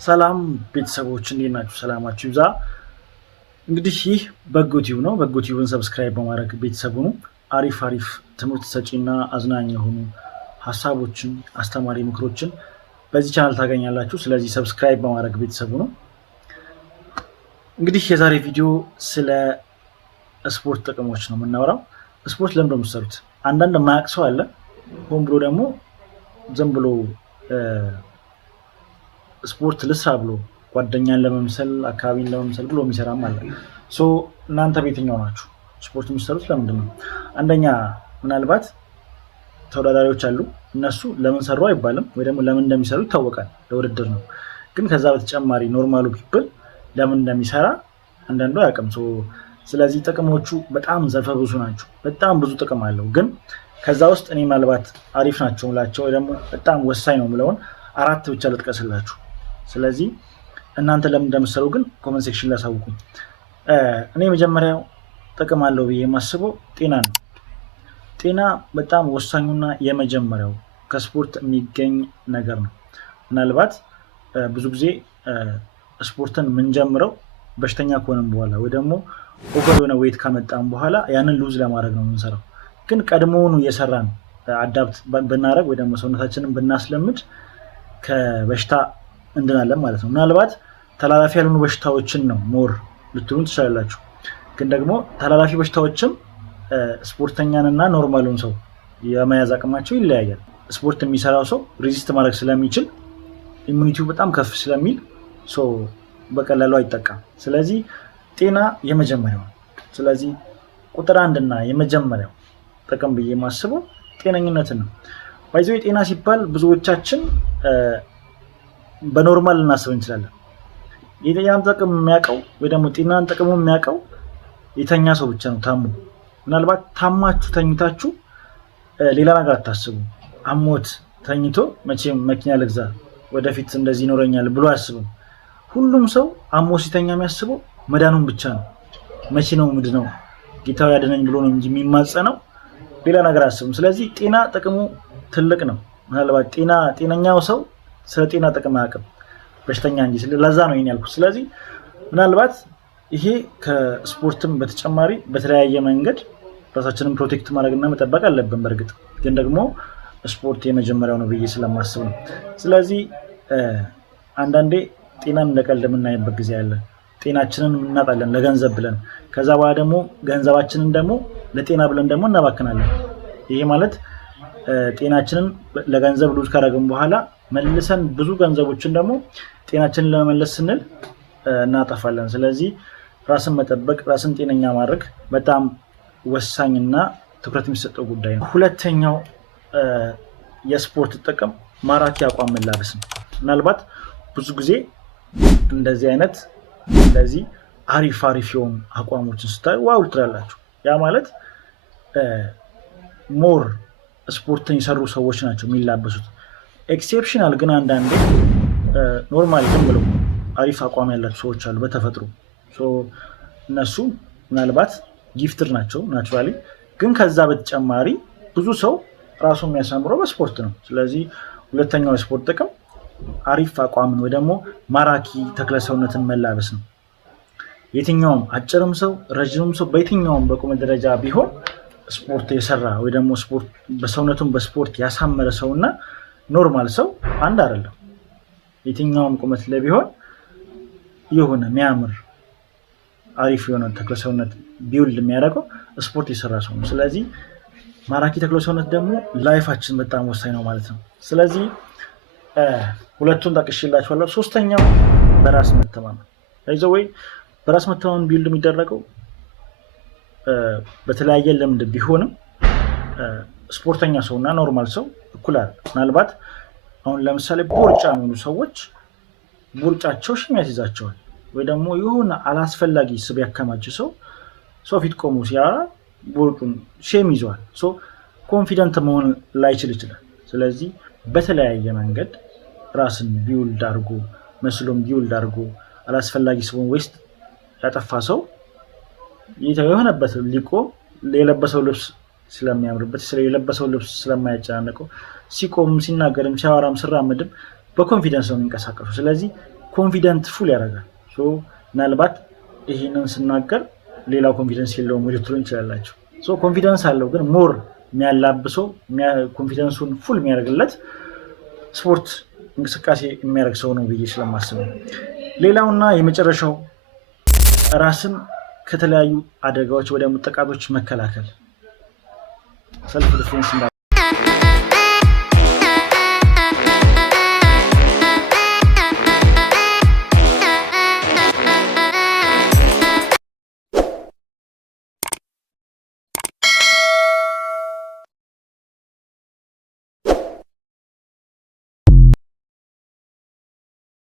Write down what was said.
ሰላም ቤተሰቦች እንዴት ናችሁ? ሰላማችሁ ይብዛ። እንግዲህ ይህ በጎ ቲዩብ ነው። በጎ ቲዩብን ሰብስክራይብ በማድረግ ቤተሰቡ ነው። አሪፍ ትምህርት ሰጪና አዝናኝ የሆኑ ሀሳቦችን፣ አስተማሪ ምክሮችን በዚህ ቻናል ታገኛላችሁ። ስለዚህ ሰብስክራይብ በማድረግ ቤተሰቡ ነው። እንግዲህ የዛሬ ቪዲዮ ስለ ስፖርት ጥቅሞች ነው የምናወራው። ስፖርት ለምንድን ነው የምትሰሩት? አንዳንድ የማያውቅ ሰው አለ። ሆን ብሎ ደግሞ ዝም ብሎ ስፖርት ልስራ ብሎ ጓደኛን ለመምሰል አካባቢን ለመምሰል ብሎ የሚሰራም አለ። እናንተ በየትኛው ናችሁ? ስፖርት የሚሰሩት ለምንድን ነው? አንደኛ ምናልባት ተወዳዳሪዎች አሉ። እነሱ ለምን ሰሩ አይባልም፣ ወይ ደግሞ ለምን እንደሚሰሩ ይታወቃል፣ ለውድድር ነው። ግን ከዛ በተጨማሪ ኖርማሉ ፒፕል ለምን እንደሚሰራ አንዳንዱ አያውቅም። ስለዚህ ጥቅሞቹ በጣም ዘርፈ ብዙ ናቸው። በጣም ብዙ ጥቅም አለው። ግን ከዛ ውስጥ እኔ ምናልባት አሪፍ ናቸው ምላቸው ወይ ደግሞ በጣም ወሳኝ ነው ምለውን 4 ብቻ ልጥቀስላችሁ። ስለዚህ እናንተ ለምን እንደምትሰሩ ግን ኮመንት ሴክሽን ላይ አሳውቁኝ። እኔ መጀመሪያው ጥቅም አለው ብዬ የማስበው ጤና ነው። ጤና በጣም ወሳኙና የመጀመሪያው ከስፖርት የሚገኝ ነገር ነው። ምናልባት ብዙ ጊዜ ስፖርትን የምንጀምረው በሽተኛ ከሆነም በኋላ ወይ ደግሞ ኦቨር የሆነ ዌይት ካመጣም በኋላ ያንን ሉዝ ለማድረግ ነው የምንሰራው። ግን ቀድሞውኑ እየሰራን አዳፕት ብናደረግ ወይ ደግሞ ሰውነታችንን ብናስለምድ ከበሽታ እንድናለን ማለት ነው። ምናልባት ተላላፊ ያልሆኑ በሽታዎችን ነው ሞር ልትሉን ትችላላችሁ። ግን ደግሞ ተላላፊ በሽታዎችም ስፖርተኛንና ኖርማሉን ሰው የመያዝ አቅማቸው ይለያያል። ስፖርት የሚሰራው ሰው ሬዚስት ማድረግ ስለሚችል ኢሙኒቲው በጣም ከፍ ስለሚል በቀላሉ አይጠቃም። ስለዚህ ጤና የመጀመሪያው ነው። ስለዚህ ቁጥር 1 የመጀመሪያው ጥቅም ብዬ የማስበው ጤነኝነትን ነው። ባይዘው ጤና ሲባል ብዙዎቻችን በኖርማል ልናስብ እንችላለን። የጤናን ጥቅም የሚያውቀው ወይ ደግሞ ጤናን ጥቅሙ የሚያውቀው የተኛ ሰው ብቻ ነው። ታሙ ምናልባት ታማችሁ ተኝታችሁ ሌላ ነገር አታስቡ። አሞት ተኝቶ መቼም መኪና ልግዛ ወደፊት እንደዚህ ይኖረኛል ብሎ አያስብም። ሁሉም ሰው አሞ ሲተኛ የሚያስበው መዳኑን ብቻ ነው። መቼ ነው ምንድነው ጌታው ያድነኝ ብሎ ነው እንጂ የሚማጸነው ሌላ ነገር አያስብም። ስለዚህ ጤና ጥቅሙ ትልቅ ነው። ምናልባት ጤነኛው ሰው ስለ ጤና ጥቅም አያውቅም፣ በሽተኛ እንጂ። ለዛ ነው ይሄን ያልኩት። ስለዚህ ምናልባት ይሄ ከስፖርትም በተጨማሪ በተለያየ መንገድ ራሳችንን ፕሮቴክት ማድረግና መጠበቅ አለብን። በእርግጥ ግን ደግሞ ስፖርት የመጀመሪያው ነው ብዬ ስለማስብ ነው። ስለዚህ አንዳንዴ ጤናን እንደቀልድ የምናይበት ጊዜ አለ። ጤናችንን እናጣለን ለገንዘብ ብለን፣ ከዛ በኋላ ደግሞ ገንዘባችንን ደግሞ ለጤና ብለን ደግሞ እናባክናለን። ይሄ ማለት ጤናችንን ለገንዘብ ሉዝ ካደረግን በኋላ መልሰን ብዙ ገንዘቦችን ደግሞ ጤናችንን ለመመለስ ስንል እናጠፋለን። ስለዚህ ራስን መጠበቅ፣ ራስን ጤነኛ ማድረግ በጣም ወሳኝና ትኩረት የሚሰጠው ጉዳይ ነው። ሁለተኛው የስፖርት ጥቅም ማራኪ አቋም መላበስ ነው። ምናልባት ብዙ ጊዜ እንደዚህ አሪፍ የሆኑ አቋሞችን ስታዩ ዋው ትላላችሁ። ያ ማለት ሞር ስፖርትን የሰሩ ሰዎች ናቸው የሚላበሱት። ኤክሴፕሽናል ግን አንዳንዴ ኖርማል ግን ብለው አሪፍ አቋም ያላቸው ሰዎች አሉ በተፈጥሮ። እነሱ ምናልባት ጊፍትር ናቸው ናቹራሊ። ግን ከዛ በተጨማሪ ብዙ ሰው ራሱ የሚያሳምረው በስፖርት ነው። ስለዚህ ሁለተኛው የስፖርት ጥቅም አሪፍ አቋምን ወይ ደግሞ ማራኪ ተክለሰውነትን መላበስ ነው። የትኛውም አጭርም ሰው ረዥምም ሰው በየትኛውም በቁመት ደረጃ ቢሆን ስፖርት የሰራ ወይ ደግሞ በሰውነቱን በስፖርት ያሳመረ ሰውና ኖርማል ሰው አንድ አይደለም። የትኛውም ቁመት ላይ ቢሆን የሆነ የሚያምር አሪፍ የሆነ ተክለሰውነት ቢውልድ የሚያደርገው ስፖርት የሰራ ሰው ነው። ስለዚህ ማራኪ ተክለሰውነት ደግሞ ላይፋችን በጣም ወሳኝ ነው ማለት ነው። ስለዚህ ሁለቱን ጠቅሼላችኋለሁ። ሶስተኛው በራስ መተማመን። ወይ በራስ መተማመን ቢውልድ የሚደረገው በተለያየ ልምድ ቢሆንም ስፖርተኛ ሰውና ኖርማል ሰው እኩል አይደለም። ምናልባት አሁን ለምሳሌ ቦርጫ የሚሉ ሰዎች ቦርጫቸው ሽም ያስይዛቸዋል፣ ወይ ደግሞ የሆነ አላስፈላጊ ስብ ያከማች ሰው ፊት ቆሞ ሲያወራ ቦርጩን ሼም ይዘዋል። ኮንፊደንት መሆን ላይችል ይችላል። ስለዚህ በተለያየ መንገድ ራስን ቢውልድ አድርጎ መስሎም ቢውልድ አድርጎ አላስፈላጊ ስቡን ዌስት ያጠፋ ሰው የሆነበት ሊቆ የለበሰው ልብስ ስለሚያምርበት የለበሰው ልብስ ስለማያጨናነቀው ሲቆም ሲናገርም ሲያወራም ሲራመድም በኮንፊደንስ ነው የሚንቀሳቀሱ። ስለዚህ ኮንፊደንት ፉል ያደርጋል። ምናልባት ይህንን ስናገር ሌላ ኮንፊደንስ የለውም ልትሉኝ ይችላላችሁ። ኮንፊደንስ አለው ግን ሞር የሚያላብሰው ኮንፊደንሱን ፉል የሚያደርግለት ስፖርት እንቅስቃሴ የሚያደርግ ሰው ነው ብዬ ስለማስብ ነው። ሌላውና የመጨረሻው ራስን ከተለያዩ አደጋዎች ወደ ጥቃቶች መከላከል ሰልፍ ዲፌንስ